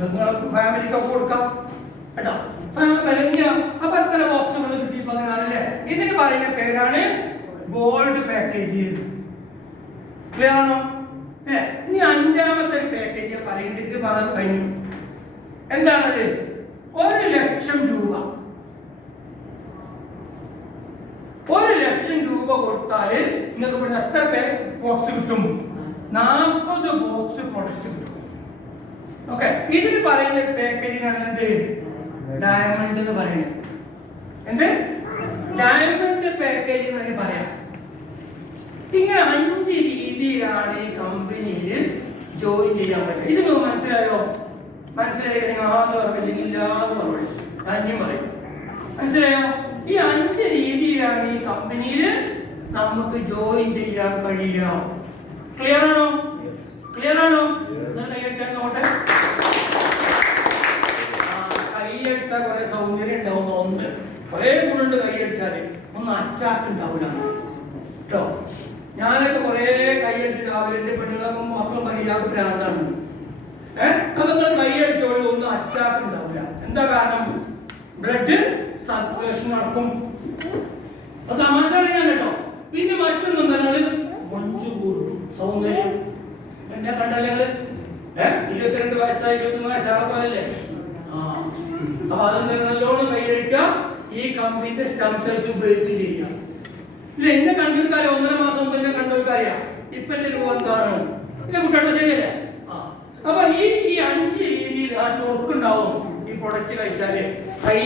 നിങ്ങൾക്ക് ഫാമിലിക്കൊക്കെ കൊടുക്കാം കേട്ടോ. അപ്പൊ എത്ര ബോക്സുകൾ കിട്ടിയപ്പോ അങ്ങനെയാണല്ലേ. ഇതിന് പറയുന്ന പേരാണ് ഗോൾഡ് പാക്കേജ്. ക്ലിയർ ആണോ? ഇനി അഞ്ചാമത്തെ ഒരു പാക്കേജ് പറയേണ്ടത്. ഇത് പറഞ്ഞത് കഴിഞ്ഞു. എന്താണത്? 1,00,000 രൂപ. 1,00,000 രൂപ കൊടുത്താല് നിങ്ങൾക്ക് ഇവിടെ എത്ര ബോക്സ് കിട്ടും? 40 ബോക്സ് പ്രൊഡക്റ്റ് കിട്ടും. ഓക്കെ. ഇതിന് പറയുന്ന പാക്കേജിനാണ് എന്ത്? ഡയമണ്ട് എന്ന് പറയുന്നത്. എന്ത്? ഡയമണ്ട് പാക്കേജ് എന്ന് പറയാം. ഇങ്ങനെ 5 രീതിയിലാണ് ഈ കമ്പനിയിൽ ജോയിൻ ചെയ്യാൻ പറ്റുക. ഇത് നിങ്ങൾക്ക് മനസ്സിലായോ? മനസ്സിലായില്ലെങ്കിൽ ആന്ന് പറഞ്ഞില്ലെങ്കിൽ ഇല്ലാന്ന് പറഞ്ഞു അന്യം പറയും. മനസ്സിലായോ? ഈ 5 രീതിയിലാണ് ഈ കമ്പനിയിൽ നമുക്ക് ജോയിൻ ചെയ്യാൻ കഴിയുക. ക്ലിയർ ആണോ? ക്ലിയർ ആണോ? നോട്ടെ. കൈയടിച്ചാൽ കുറെ സൗന്ദര്യം ഉണ്ടാവുന്ന ഒന്ന്, കുറെ ഗുണുണ്ട് കൈയടിച്ചാല്. ഒന്ന് അറ്റാക്ക് ഉണ്ടാവില്ല കേട്ടോ. ഞാനൊക്കെ കുറെ കൈയടിച്ച് രാവിലെ എന്റെ പെണ്ണുങ്ങളും മക്കളും പറയാത്ത ഭ്രാന്താണ്. അപ്പൊ നിങ്ങൾ കൈയടിച്ചോളൂ, ഒന്നും അറ്റാക്ക് ഉണ്ടാവില്ല. എന്താ കാരണം? ബ്ലഡ് സർക്കുലേഷൻ നടക്കും. അത് തമാശ അറിയാൻ കേട്ടോ. പിന്നെ മറ്റൊന്നും പറഞ്ഞാൽ മഞ്ചു കൂടും, സൗന്ദര്യം. എന്നെ കണ്ടല്ലേ 22 വയസ്സായി 23 വയസ്സാകല്ലേ. അപ്പൊ അതെന്താ? നല്ലോണം കൈയടിക്കുക. ഈ കമ്പനിന്റെ സ്റ്റം സെൽസ് ഉപയോഗിക്കുകയും ചെയ്യുക. ഇല്ല, എന്നെ കണ്ടൂർക്കാരെ 1.5 മാസം മുമ്പ് എന്നെ കണ്ടൂർക്കാരെയാ. ഇപ്പൊ എന്റെ രൂപ എന്താണ്? ഇല്ല കുട്ടിയുടെ ശരിയല്ലേ? അപ്പൊ ഈ 5 രീതിയിൽ ആ ചോക്കുണ്ടാവും ഈ പ്രൊഡക്റ്റ് കഴിച്ചാല്. കൈ